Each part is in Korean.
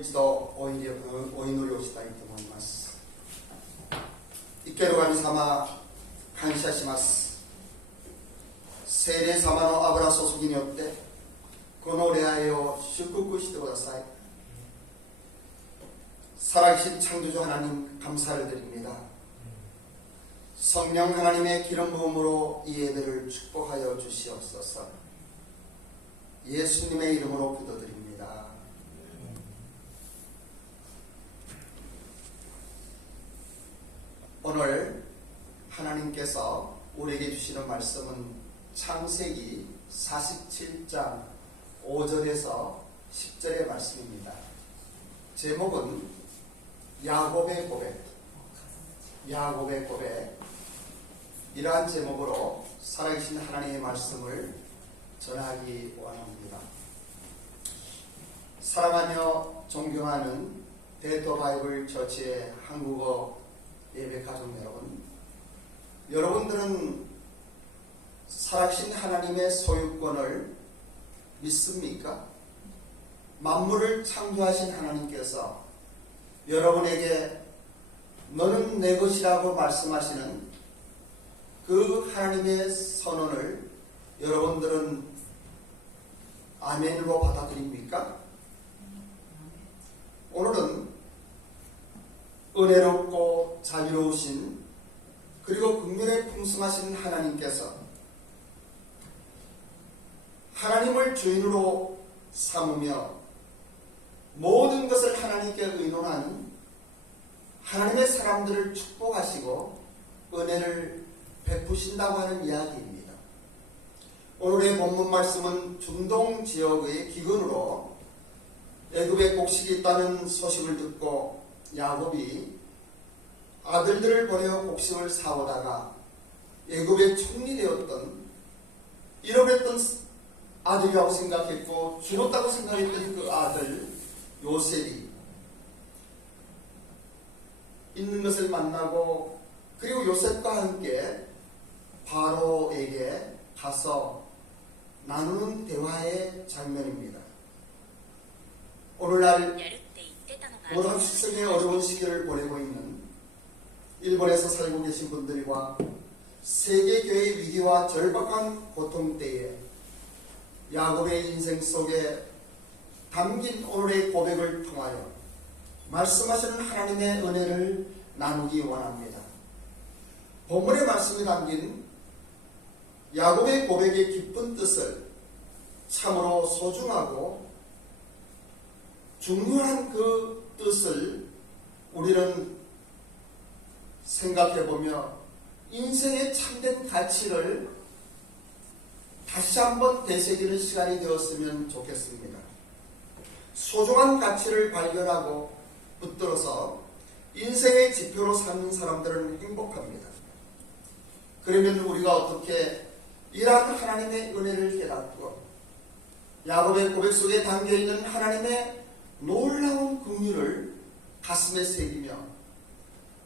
一度お祈りをしたいと思います。生ける神様、感謝します。聖霊様の油注ぎによってこの礼拝を祝福してください。 살아계신 창조주 하나님 감사를 드립니다. 성령 하나님의 기름 부음으로 이 예배를 축복하여 주시옵소서. 예수님의 이름으로 기도드립니다. 오늘 하나님께서 우리에게 주시는 말씀은 창세기 47장 5절에서 10절의 말씀입니다. 제목은 야곱의 고백. 이러한 제목으로 살아계신 하나님의 말씀을 전하기 원합니다. 사랑하며 존경하는 데이터 바이블 처치의 한국어 예배 가족 여러분, 여러분들은 살아계신 하나님의 소유권을 믿습니까? 만물을 창조하신 하나님께서 여러분에게 너는 내 것이라고 말씀하시는 그 하나님의 선언을 여러분들은 아멘으로 받아들입니까? 오늘은 은혜롭고 자유로우신 그리고 긍휼에 풍성하신 하나님께서 하나님을 주인으로 삼으며 모든 것을 하나님께 의논한 하나님의 사람들을 축복하시고 은혜를 베푸신다고 하는 이야기입니다. 오늘의 본문 말씀은 중동 지역의 기근으로 애굽에 곡식이 있다는 소식을 듣고 야곱이 아들들을 보내어 곡식을 사오다가 애굽의 총리 되었던 잃어버렸던 아들이라고 생각했고 죽었다고 생각했던 그 아들 요셉이 있는 것을 만나고 그리고 요셉과 함께 바로에게 가서 나누는 대화의 장면입니다. 오늘날 모든 식성의 어려운 시기를 보내고 있는 일본에서 살고 계신 분들과 세계교회의 위기와 절박한 고통 때에 야곱의 인생 속에 담긴 오늘의 고백을 통하여 말씀하시는 하나님의 은혜를 나누기 원합니다. 본문의 말씀이 담긴 야곱의 고백의 깊은 뜻을 참으로 소중하고 중요한 그 뜻을 우리는 생각해보며 인생의 참된 가치를 다시 한번 되새기는 시간이 되었으면 좋겠습니다. 소중한 가치를 발견하고 붙들어서 인생의 지표로 삼는 사람들은 행복합니다. 그러면 우리가 어떻게 이러한 하나님의 은혜를 깨닫고 야곱의 고백 속에 담겨있는 하나님의 놀라운 긍휼을 가슴에 새기며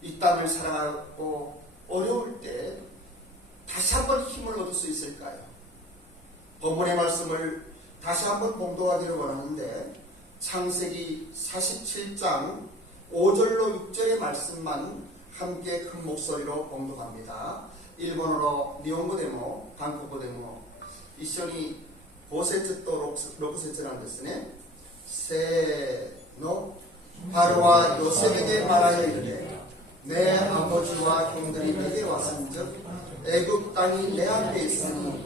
이 땅을 살아가고 어려울 때 다시 한번 힘을 얻을 수 있을까요? 본문의 말씀을 다시 한번 봉독하기를 원하는데 창세기 47장 5절로 6절의 말씀만 함께 큰 목소리로 봉독합니다. 일본어로 니혼고 데모, 한국어 데모, 이緒に5節と6節なんですね。せーの。바로와 요셉에게 말하여 이르되 내 아버지와 형들이 내게 왔은즉 애굽 땅이 내 앞에 있으니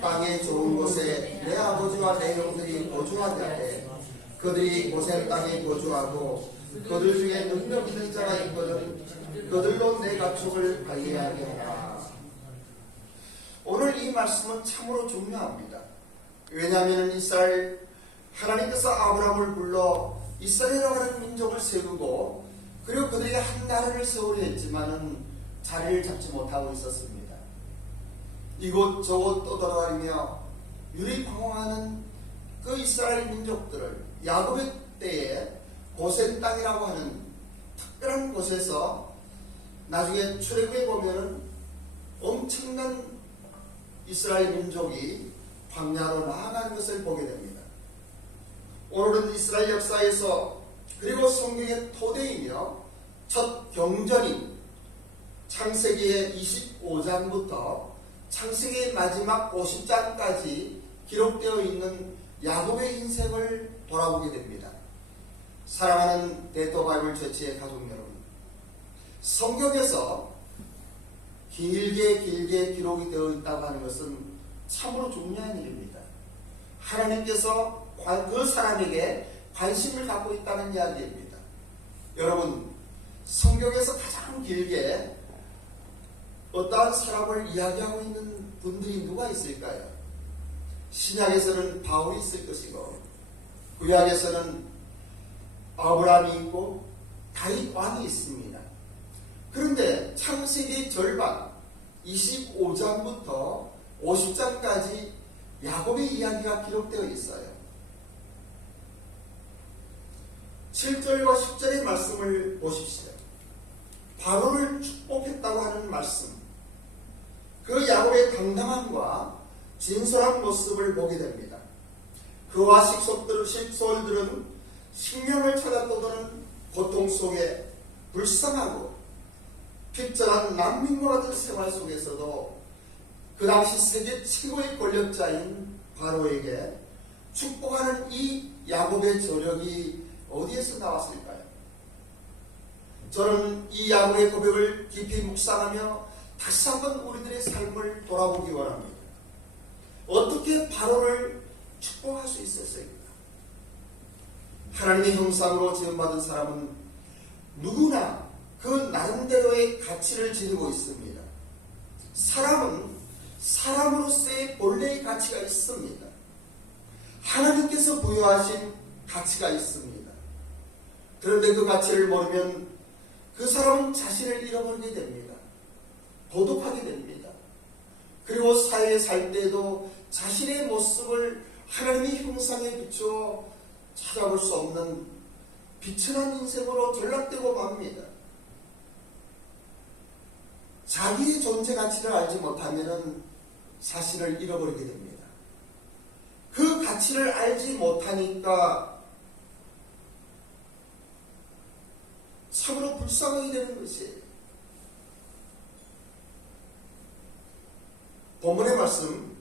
땅의 좋은 곳에 내 아버지와 내 형들이 거주하게 하되 그들이 고센 땅에 거주하고 그들 중에 능력 있는 자가 있거든 그들로 내 가축을 관리하게 하라. 오늘 이 말씀은 참으로 중요합니다. 왜냐하면 이스라엘 하나님께서 아브라함을 불러 이스라엘이라고 하는 민족을 세우고 그리고 그들에게 한 나라를 세우려 했지만은 자리를 잡지 못하고 있었습니다. 이곳저곳 떠돌아다니며 유리방황하는 그 이스라엘 민족들을 야곱의 때에 고센 땅이라고 하는 특별한 곳에서 나중에 출애굽에 보면은 엄청난 이스라엘 민족이 광야로 나아가는 것을 보게 됩니다. 오늘은 이스라엘 역사에서 그리고 성경의 토대이며 첫 경전인 창세기의 25장부터 창세기의 마지막 50장까지 기록되어 있는 야곱의 인생을 돌아보게 됩니다. 사랑하는 데이터 바이블 처치의 가족 여러분, 성경에서 길게 기록이 되어 있다고 하는 것은 참으로 중요한 일입니다. 하나님께서 그 사람에게 관심을 갖고 있다는 이야기입니다. 여러분, 성경에서 가장 길게 어떠한 사람을 이야기하고 있는 분들이 누가 있을까요? 신약에서는 바울이 있을 것이고, 구약에서는 아브라함이 있고 다윗 왕이 있습니다. 그런데 창세기 절반 25장부터 50장까지 야곱의 이야기가 기록되어 있어요. 7절과 10절의 말씀을 보십시오. 바로를 축복했다고 하는 말씀, 그 야곱의 당당함과 진솔한 모습을 보게 됩니다. 그와 식솔들은 식량을 찾아 떠도는 고통 속에 불쌍하고 핍절한 난민과 같은 생활 속에서도 그 당시 세계 최고의 권력자인 바로에게 축복하는 이 야곱의 저력이 어디에서 나왔을까요? 저는 이 야곱의 고백을 깊이 묵상하며 다시 한번 우리들의 삶을 돌아보기 원합니다. 어떻게 바로를 축복할 수 있었을까? 하나님의 형상으로 지음받은 사람은 누구나 그 나름대로의 가치를 지니고 있습니다. 사람은 사람으로서의 본래의 가치가 있습니다. 하나님께서 부여하신 가치가 있습니다. 그런데 그 가치를 모르면 그 사람은 자신을 잃어버리게 됩니다. 도둑하게 됩니다. 그리고 사회에 살 때에도 자신의 모습을 하나님의 형상에 비추어 찾아볼 수 없는 비천한 인생으로 전락되고 맙니다. 자기의 존재 가치를 알지 못하면 자신을 잃어버리게 됩니다. 그 가치를 알지 못하니까 참으로 불쌍하게 되는 것이에요. 본문의 말씀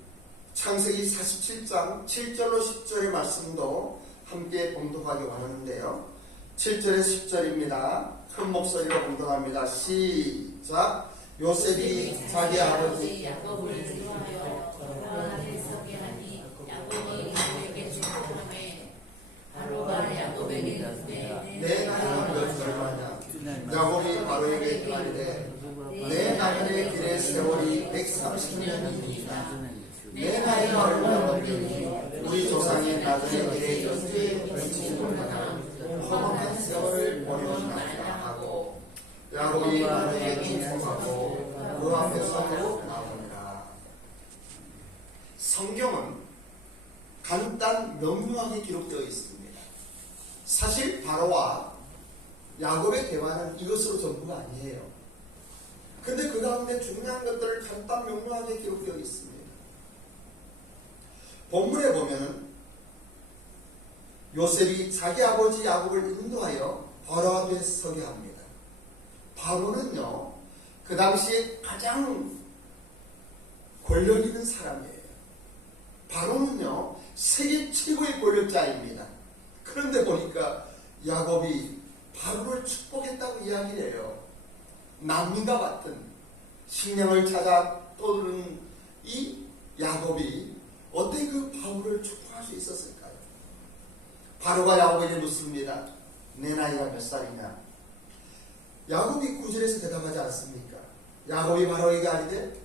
창세기 47장 7절로 10절의 말씀도 함께 봉독하기 원하는데요. 7절에 10절입니다. 큰 목소리로 봉독합니다. 시작. 요셉이 자기 아버지 야곱을 좋아하여 바로에게 소개하니 야곱이 그에게 축복하매 바로가 야곱에게 이르되 내 나이가 몇 얼마냐? 야곱이 바로에게 이르되 내 나그네 길의 세월이 130년이니라. 내 나이가 얼마나 되니 우리 조상의 나그네 길에 언제 걸치지 못하나 험한 세월을 보내었나이다 하고 야곱이 바로에게 축복하고 그 앞에서 나오니라. 성경은 간단 명료하게 기록되어 있습니다. 사실 바로와 야곱의 대화는 이것으로 전부가 아니에요. 근데 그 가운데 중요한 것들을 간단 명료하게 기록되어 있습니다. 본문에 보면은 요셉이 자기 아버지 야곱을 인도하여 바로 앞에 서게 합니다. 바로는요, 그 당시에 가장 권력 있는 사람이에요. 바로는요, 세계 최고의 권력자입니다. 그런데 보니까 야곱이 바로를 축복했다고 이야기를 해요. 난민과 같은 식량을 찾아 떠드는 이 야곱이 어떻게 그 바로를 축복할 수 있었을까요? 바로가 야곱에게 묻습니다. 내 나이가 몇 살이냐? 야곱이 9절에서 대답하지 않습니까? 야곱이 바로에게 아니되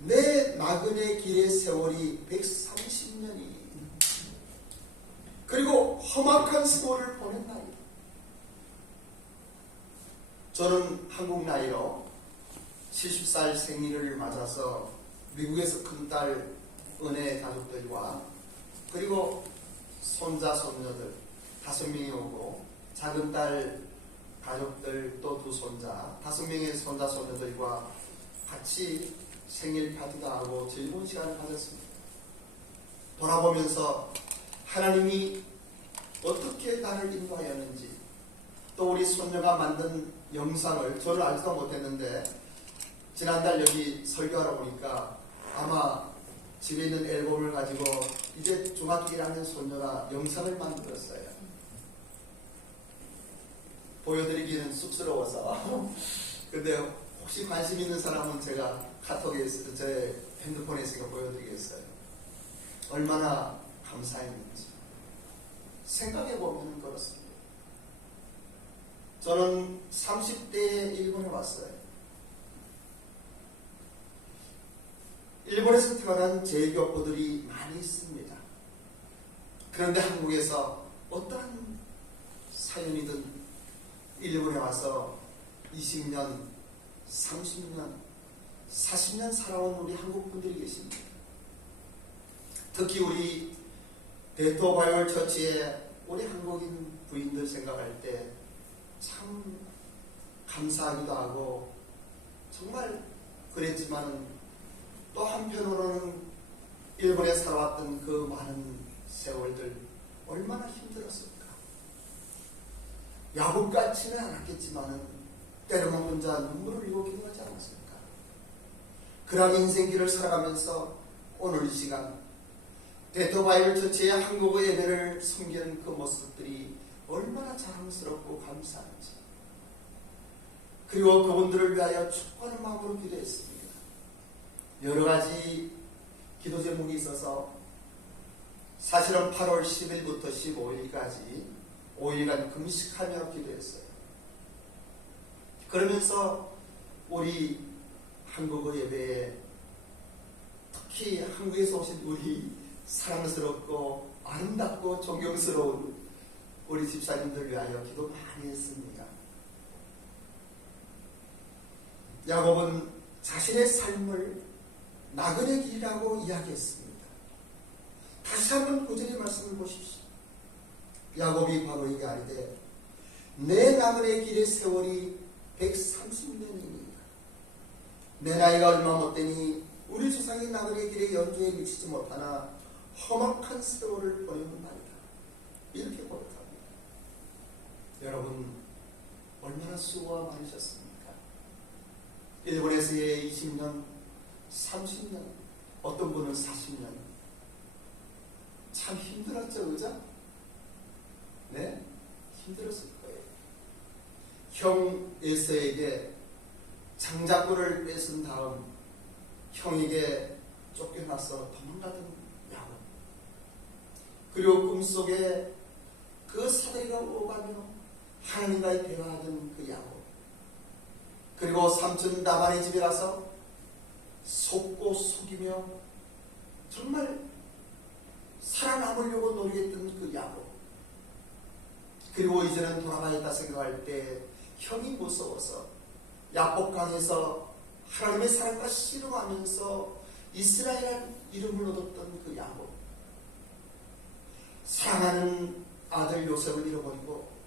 내 나그네 길의 세월이 130년이 그리고 험악한 세월을 보냈나이다. 저는 한국 나이로 70살 생일을 맞아서 미국에서 큰딸 은혜 가족들과 그리고 손자 손녀들 5명이 오고 작은 딸 가족들 또 2 손자 5명의 손자 손녀들과 같이 생일 파티도 하고 즐거운 시간을 가졌습니다. 돌아보면서 하나님이 어떻게 나를 인도하였는지 또 우리 손녀가 만든 영상을 저는 알지도 못했는데 지난달 여기 설교하러 오니까 아마 집에 있는 앨범을 가지고 이제 중학교 1학년 손녀가 영상을 만들었어요. 보여드리기는 쑥스러워서 근데 혹시 관심 있는 사람은 제가 카톡에 제 핸드폰에 있으니까 보여드리겠어요. 얼마나 감사했는지 생각해보면 그렇습니다. 저는 30대에 일본에 왔어요. 일본에서 태어난 제교포들이 많이 있습니다. 그런데 한국에서 어떠한 사연이든 일본에 와서 20년, 30년, 40년 살아온 우리 한국 분들이 계십니다. 특히 우리 베토바이올 처치에 우리 한국인 부인들 생각할 때 참 감사하기도 하고 정말 그랬지만 또 한편으로는 일본에 살아왔던 그 많은 세월들 얼마나 힘들었을까. 야구 같지는 않았겠지만 때로는 혼자 눈물을 흘리기도 하지 않았습니까? 그런 인생길을 살아가면서 오늘 이 시간 베토바이올 처치의 한국어 예배를 섬기는 그 모습들이 얼마나 자랑스럽고 감사한지, 그리고 그분들을 위하여 축복하는 마음으로 기도했습니다. 여러 가지 기도 제목이 있어서 사실은 8월 10일부터 15일까지 5일간 금식하며 기도했어요. 그러면서 우리 한국어 예배에 특히 한국에서 오신 우리 사랑스럽고 아름답고 존경스러운 우리 집사님들 위하여 기도 많이 했습니다. 야곱은 자신의 삶을 나그네 길이라고 이야기했습니다. 다시 한번 9절의 말씀을 보십시오. 야곱이 바로 얘기하되 내 나그네 길의 세월이 130년이니까 내 나이가 얼마 못되니 우리 조상이 나그네 길의 연주에 미치지 못하나 험악한 세월을 보내는 말이다. 이렇게 고백합니다. 여러분 얼마나 수고가 많으셨습니까? 일본에서의 20년, 30년, 어떤 분은 40년. 참 힘들었죠, 그죠? 네? 힘들었을 거예요. 형 에서에게 장자권을 뺏은 다음 형에게 쫓겨나서 도망가던 야곱. 그리고 꿈속에 그 사다리가 오가며 하나님과의 대화하던 그 야곱. 그리고 삼촌 라반의 집에 가서 속고 속이며 정말 살아남으려고 노력했던 그 야곱. 그리고 이제는 돌아가겠다 생각할 때 형이 무서워서 야복강에서 하나님의 사랑과 씨름하면서 이스라엘이라는 이름을 얻었던 그 야곱. 사랑하는 아들 요셉을 잃어버리고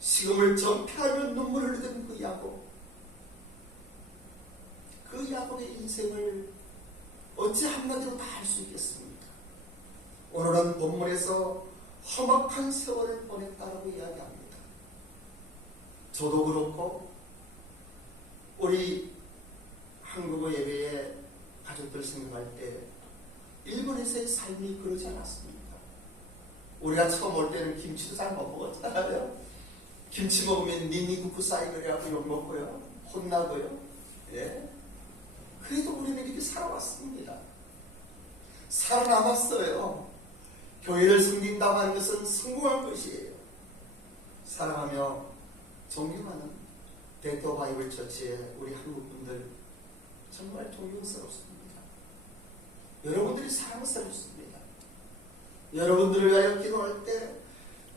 식음을 전폐하며 눈물을 흘리던 그 야곱. 그 야곱의 인생을 어찌 한마디로 다 할 수 있겠습니까? 오늘은 본문에서 험악한 세월을 보냈다고 이야기합니다. 저도 그렇고 우리 한국어 예배의 가족들 생각할 때 일본에서의 삶이 그러지 않았습니까? 우리가 처음 올 때는 김치도 잘 못 먹었잖아요. 김치 먹으면 니니구쿠 사이거리하고 욕 먹고요, 혼나고요. 예. 그래도 우리는 이렇게 살아왔습니다. 살아남았어요. 교회를 섬긴다고 하는 것은 성공한 것이에요. 사랑하며 존경하는 베토바이블 처치의 우리 한국분들 정말 존경스럽습니다. 여러분들이 사랑스럽습니다. 여러분들을 위하여 기도할 때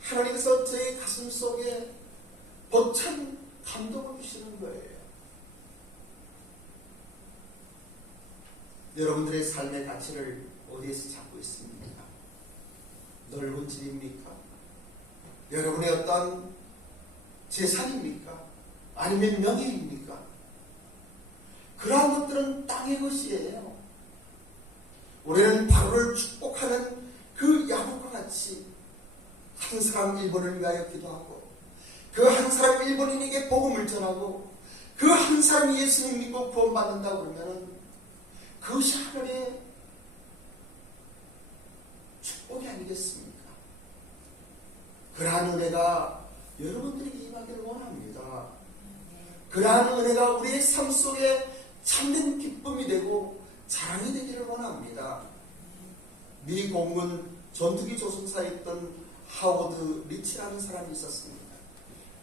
하나님께서 저의 가슴 속에 벅찬 감동을 주시는 거예요. 여러분들의 삶의 가치를 어디에서 잡고 있습니까? 넓은 집입니까? 여러분의 어떤 재산입니까? 아니면 명예입니까? 그러한 것들은 땅의 것이에요. 우리는 바로를 축복하는 그 야곱과 같이 항상 일본을 위하여 기도하고 그 한 사람 일본인에게 복음을 전하고 그 한 사람이 예수님 믿고 구원받는다고 그러면 그것이 하늘의 축복이 아니겠습니까? 그러한 은혜가 여러분들에게 임하기를 원합니다. 그러한 은혜가 우리의 삶 속에 참된 기쁨이 되고 자랑이 되기를 원합니다. 미 공군 전투기 조종사에 있던 하워드 리치라는 사람이 있었습니다.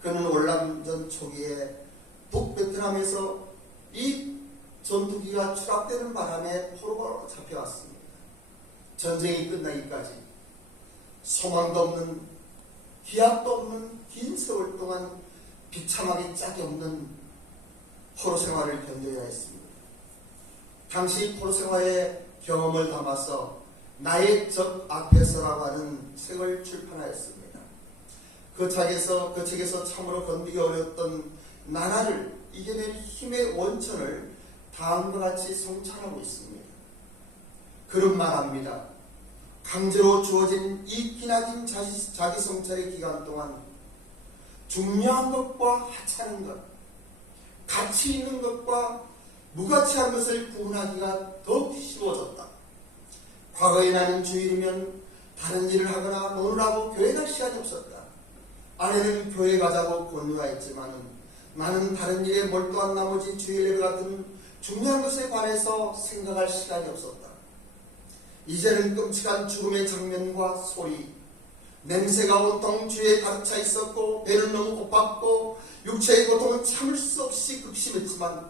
그는 월남전 초기에 북베트남에서 이 전투기가 추락되는 바람에 포로가 잡혀왔습니다. 전쟁이 끝나기까지 소망도 없는 기약도 없는 긴 세월 동안 비참하게 짝이 없는 포로 생활을 견뎌야 했습니다. 당시 포로 생활의 경험을 담아서 나의 적 앞에서라고 하는 책을 출판하였습니다. 그 책에서 참으로 건드기 어려웠던 나라를 이겨낼 힘의 원천을 다음과 같이 성찰하고 있습니다. 그런 말합니다. 강제로 주어진 이 기나긴 자기 성찰의 기간 동안 중요한 것과 하찮은 것, 가치 있는 것과 무가치한 것을 구분하기가 더욱 쉬워졌다. 과거에 나는 주일이면 다른 일을 하거나 노느라고 교회 갈 시간이 없었다. 아내는 교회 가자고 권유하였지만 나는 다른 일에 몰두한 나머지 주일 예배 같은 중요한 것에 관해서 생각할 시간이 없었다. 이제는 끔찍한 죽음의 장면과 소리, 냄새가 온통 주위에 가득 차 있었고 배는 너무 고팠고 육체의 고통은 참을 수 없이 극심했지만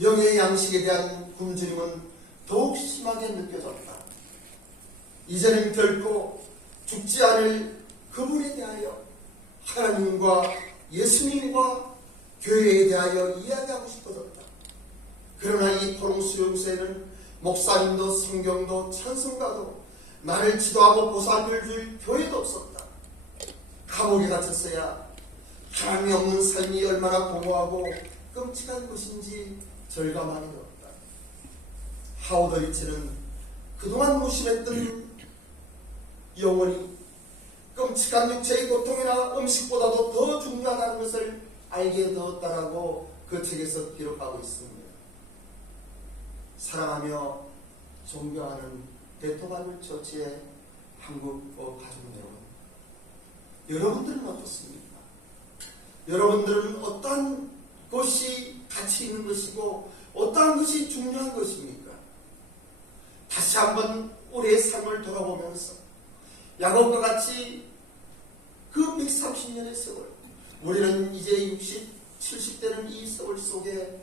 영의 양식에 대한 굶주림은 더욱 심하게 느껴졌다. 이제는 결코 죽지 않을 그분에 대하여 하나님과 예수님과 교회에 대하여 이야기하고 싶어졌다. 그러나 이 포롱 수용소에는 목사님도 성경도 찬송가도 나를 지도하고 보살펴 줄 교회도 없었다. 감옥에 갇혔어야 하나님이 없는 삶이 얼마나 공허하고 끔찍한 것인지 절감하게 되었다. 하워드 리치는 그동안 무심했던 영혼이 끔찍한 육체의 고통이나 음식보다도 더 중요하다는 것을 알게 되었다라고 그 책에서 기록하고 있습니다. 사랑하며 존경하는 베토바이블 처치의 한국 가족 여러분, 여러분들은 어떻습니까? 여러분들은 어떤 것이 가치 있는 것이고 어떠한 것이 중요한 것입니까? 다시 한번 우리의 삶을 돌아보면서 야곱과 같이 그 130년의 세월, 우리는 이제 60, 70대는 이 세월 속에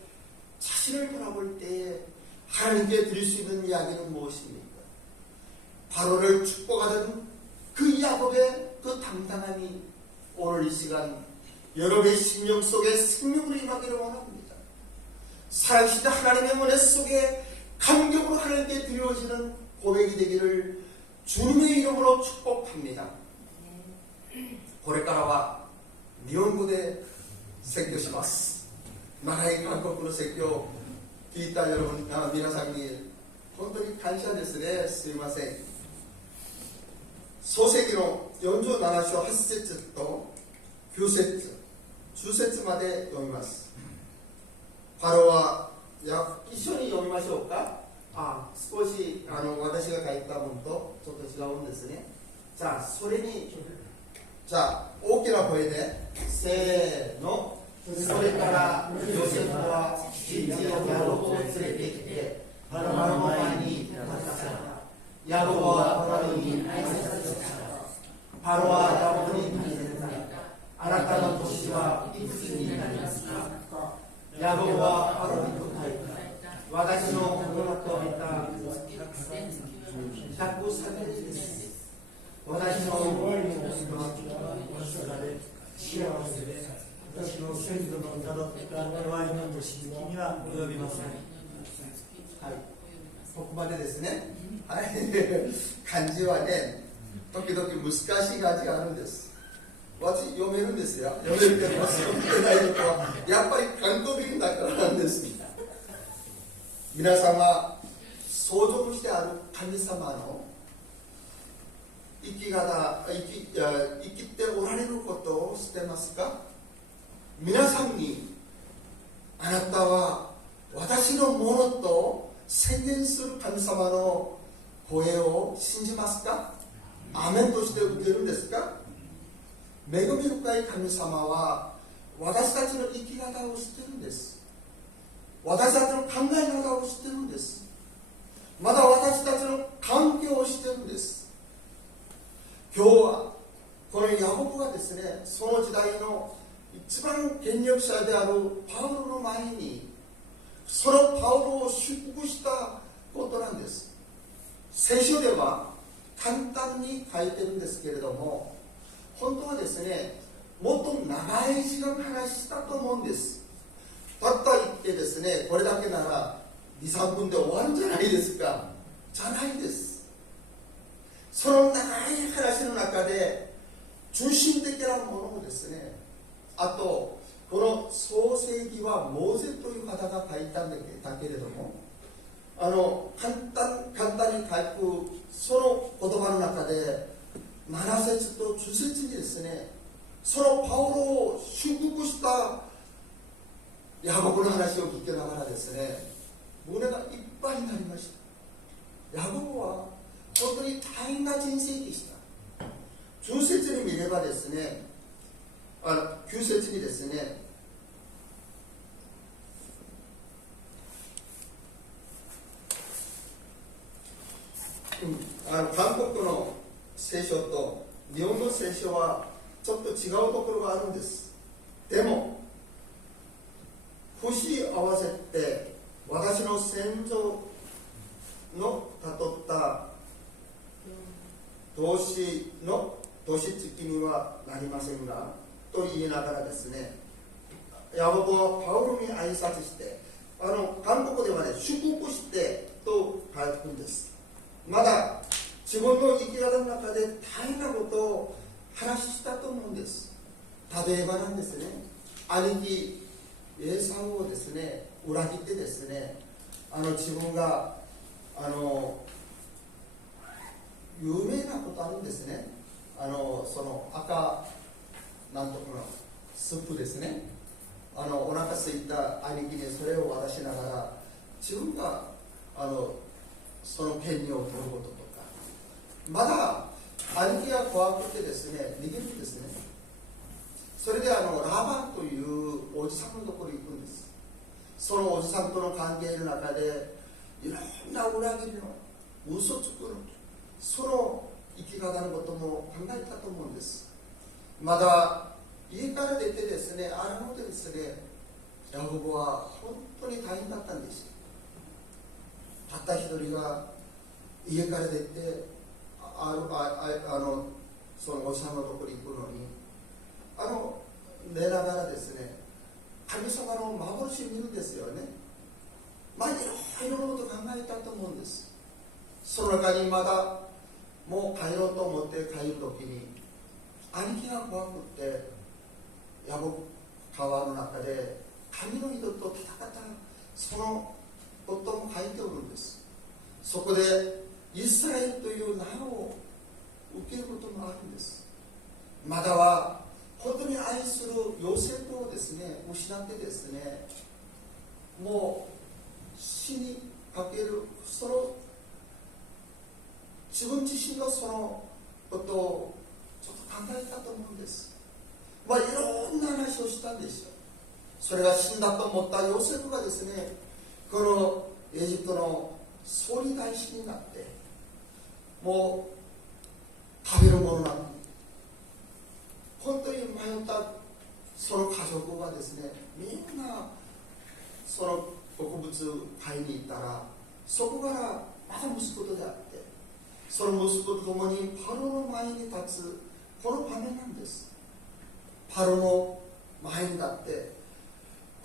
자신을 돌아볼 때에 하나님께 드릴 수 있는 이야기는 무엇입니까? 바로를 축복하던 그 야곱의 그 당당함이 오늘 이 시간 여러분의 심령 속에 생명으로 임하기를 원합니다. 살아계신 하나님의 은혜 속에 감격으로 하나님께 드려지는 고백이 되기를 주님의 이름으로 축복합니다. 고레카라와 니혼고대説教します。長い韓国の説教聞いた皆さんに本当に感謝ですね。すいません。創世記の47章8節と9節10節まで読みます。パロは一緒に読みましょうか。少し私が書いたものとちょっと違うんですね。じゃあそれに大きな声でせーの。それからヨセフは父のヤコブを連れてきてパロの前に立たせた。ヤコブはパロに挨拶した。パロはヤコブに尋ねた。あなたの年はいくつになりますか。ヤコブはパロに答えた。私の心といた130です。私の思いの気持ちは忘れられ幸せです。私の先祖のたどった祝いのしには及びません。はい、ここまでですね。はい、漢字はね、時々難しい漢字があるんです。私読めるんですよ。読めるけど読めないのはやっぱり韓国人だからなんです。皆様、相続してある神様の生きておられることを知ってますか？皆さんにあなたは私のものと宣言する神様の声を信じますか？アメンとして受けるんですか？恵み深い神様は私たちの生き方を知ってるんです。私たちの考え方を知ってるんです。また私たちの環境を知ってるんです。今日はこのヤコブがですね、その時代の一番権力者であるパウロの前にそのパウロを祝福したことなんです。聖書では簡単に書いてるんですけれども、本当はですね、もっと長い時間話したと思うんです。たった言ってですね、これだけなら 2,3 分で終わるんじゃないですか。じゃないです。その長い話の中で中心的なものをですね、あとこの創世記はモーゼという方が書いたんだけれども、簡単に書くその言葉の中で7節と10節にですね、そのパウロを祝福したヤコブの話を聞きながらですね、胸がいっぱいになりました。ヤコブは本当に大変な人生でした。10節に見ればですね、9節にですね、韓国の聖書と日本の聖書はちょっと違うところがあるんです。でも節合わせて私の先祖のたどった年月にはなりませんがと言いながらですね、ヤコブはパウロに挨拶して、韓国ではね、祝福してと書くんです。まだ自分の生き方の中で大変なことを話したと思うんです。例えばなんですね、兄貴エサウをですね裏切ってですね、自分が有名なことあるんですね。その赤なんとかのスープですね、お腹すいた兄貴にそれを渡しながら自分がその権利を取ることとか、まだ兄貴が怖くてですね逃げるんですね。それでラバンというおじさんのところに行くんです。そのおじさんとの関係の中でいろんな裏切りの嘘つくのその生き方のことも考えたと思うんです。まだ家から出てですね、ですね、ヤコブは本当に大変だったんです。たった一人が家から出てそのおじさんのところに行くのに寝ながらですね、神様の幻を見るんですよね。いろいろなこと考えたと思うんです。その中にまだもう帰ろうと思って帰るときに兄貴が怖くってヤボ川の中で神の人と戦ったそのことも書いておるんです。そこでイスラエルという名を受けることもあるんです。まだは本当に愛するヨセフをですね失ってですね、もう死にかけるその自分自身のそのことをちょっと考えたと思うんです。いろんな話をしたんですよ。それが死んだと思ったヨセフがですね、このエジプトの総理大臣になってもう食べるものなく本当に迷ったその家族がですね、みんなその植物買いに行ったらそこからまた息子と出会って、その息子と共にパロの前に立つこの場面なんです。パロの前に立って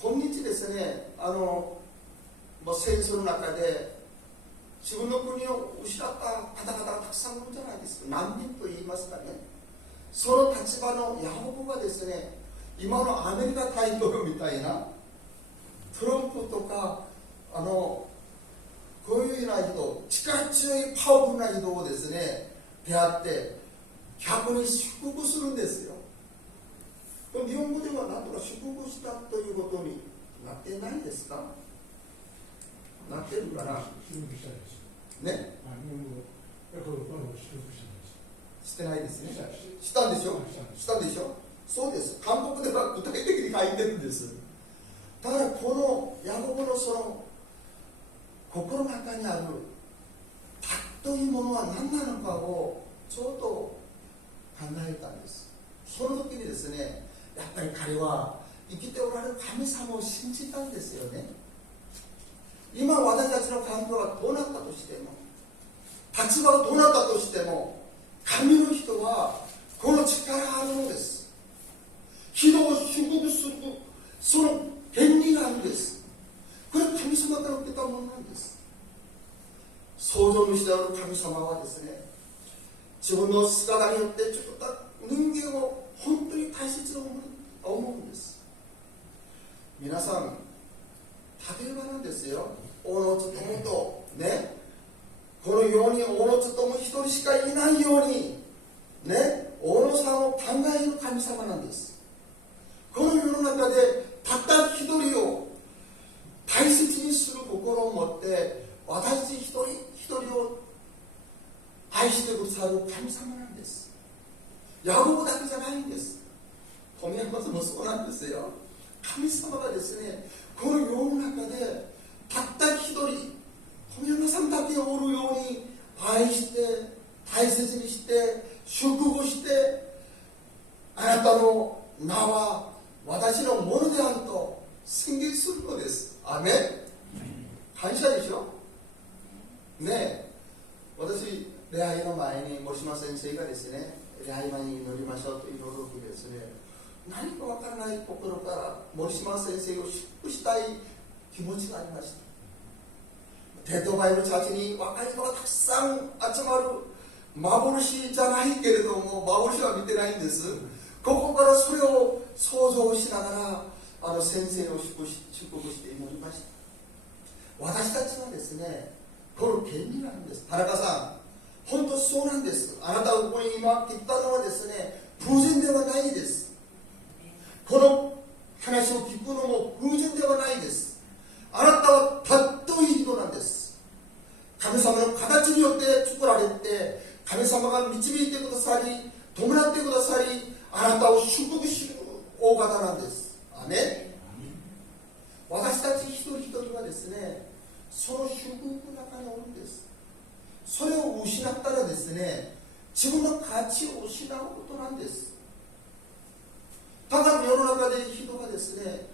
今日ですね、戦争の中で自分の国を失った方々がたくさんいるんじゃないですか。難民と言いますかね。その立場のヤコブがですね、今のアメリカ大統領みたいなトランプとかこういうような人、力強いパワフルな人をですね、出会って、客に祝福するんですよ。日本語ではなんとか祝福したということになってないですか？なってるかな？祝福したです。ね、日本語、祝福したです。してないですね。ししたんでしょ？したしたでしょ？そうです。韓国では具体的に書いてるんです。だからこのヤコブのその心の中にあるたというものは何なのかをちょっと考えたんです。その時にですね、やっぱり彼は生きておられる神様を信じたんですよね。今私たちの環境がどうなったとしても、立場がどうなったとしても、神の人はこの力があるのです。人を祝福するその権利があるんです。これは神様から受けたものなんです。創造主である神様はですね、自分の姿によって作った人間を本当に大切に思うんです。皆さん、例えばなんですよ、大野つとむとね、この世に大野つとむ一人しかいないようにね、大野さんを考える神様なんです。この世の中でたった一人を大切にする心を持って私一人一人を愛してくださる神様なんです。ヤコブだけじゃないんです。富山さんもそうなんですよ。神様がですね、この世の中でたった一人、富山さんだけおるように愛して大切にして祝福して、あなたの名は私のものであると宣言するのです。アメン。感謝でしょねえ。私礼拝の前に森島先生がですね、礼拝前に祈りましょうと祈る時ですね、何かわからない心から森島先生を祝福したい気持ちがありました。テッドバイブチャーチに若い人がたくさん集まる幻じゃないけれども、幻は見てないんです。ここからそれを想像しながら先生を祝福して祈りました。私たちはですね、この権利なんです。田中さん、本当そうなんです。あなたがここに今来たのはですね、偶然ではないです。この話を聞くのも偶然ではないです。あなたはたっといい人なんです。神様の形によって作られて、神様が導いてくださり、弔ってくださり、あなたを祝福する大方なんです。アメン。私たち一人一人はですね、その祝福の中におるんです。それを失ったらですね、自分の価値を失うことなんです。ただ世の中で人がですね、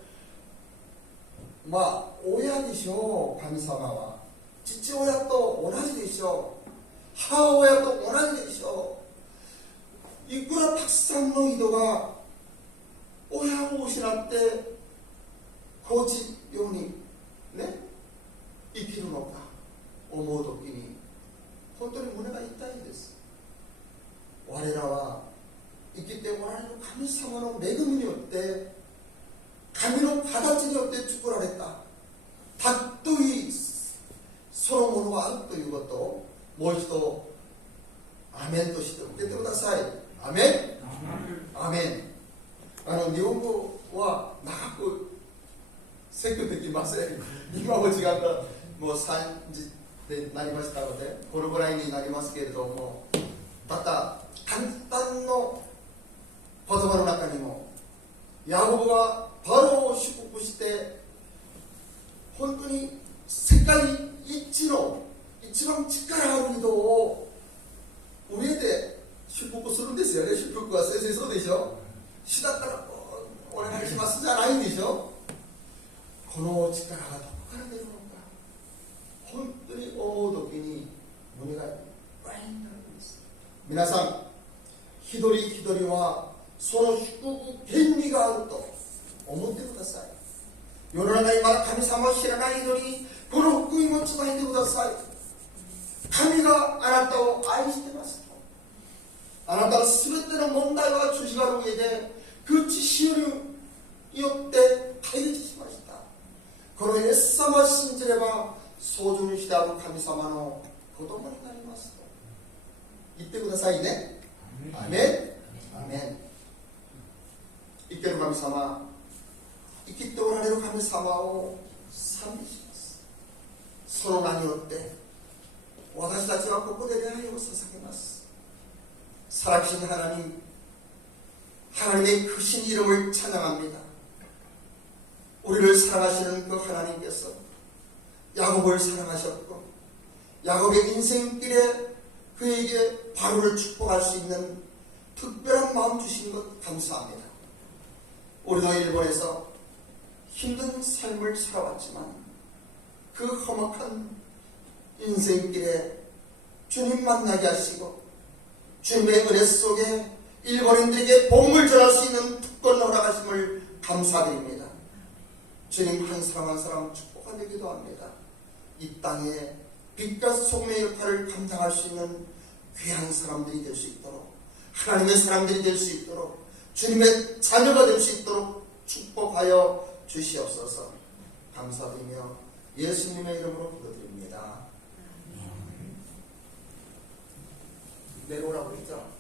親でしょう、神様は。父親と同じでしょう。母親と同じでしょう。いくらたくさんの人が親を失って放置ようにね、生きるのか思うときに本当に胸が痛いです。我らは生きておられる神様の恵みによって、神の形によって作られたたっといそのものがあるということをもう一度アメンとして受けてください。アメン。アメン。日本語は長く説教できません。今も時間がもう3時でなりましたので、このぐらいになりますけれども、また簡単の言葉の中にも、ヤコブはパロを祝福して本当に世界一の一番力ある人を上で祝福するんですよね。祝福は先生そうでしょ。主だったらお願いしますじゃないでしょ。この力がどこから出るのか、本当に思うときに胸がいっぱいになるんです。皆さん一人一人はその祝福権利があると思ってください。世の中にまだ神様を知らないのにこの福音を伝えてください。神があなたを愛してますと。あなたの全ての問題は主がある上で口しによって解決しました。このイエス様を信じれば創造主である神様の子供になりますと言ってくださいね。アメン。アメン。いける 삼아 이끼 떡을 아래로 가며 삼아오 삼이시었어. 서로 나뉘었대. 와다시다 지와 뽀뽀대대 하여 사사게났어. 살아계신 하나님, 하나님의 크신 이름을 찬양합니다. 우리를 사랑하시는 그 하나님께서 야곱을 사랑하셨고 야곱의 인생길에 그에게 바로를 축복할 수 있는 특별한 마음 주신 것 감사합니다. 우리도 일본에서 힘든 삶을 살아왔지만 그 험악한 인생길에 주님 만나게 하시고 주님의 은혜 속에 일본인들에게 복음을 전할 수 있는 특권 허락하심을 감사드립니다. 주님 한 사람 한 사람 축복하며 기도합니다. 이 땅에 빛과 소금의 역할을 감당할 수 있는 귀한 사람들이 될 수 있도록, 하나님의 사람들이 될 수 있도록, 주님의 자녀가 될 수 있도록 축복하여 주시옵소서. 감사드리며 예수님의 이름으로 기도드립니다. 내려오라고 했죠?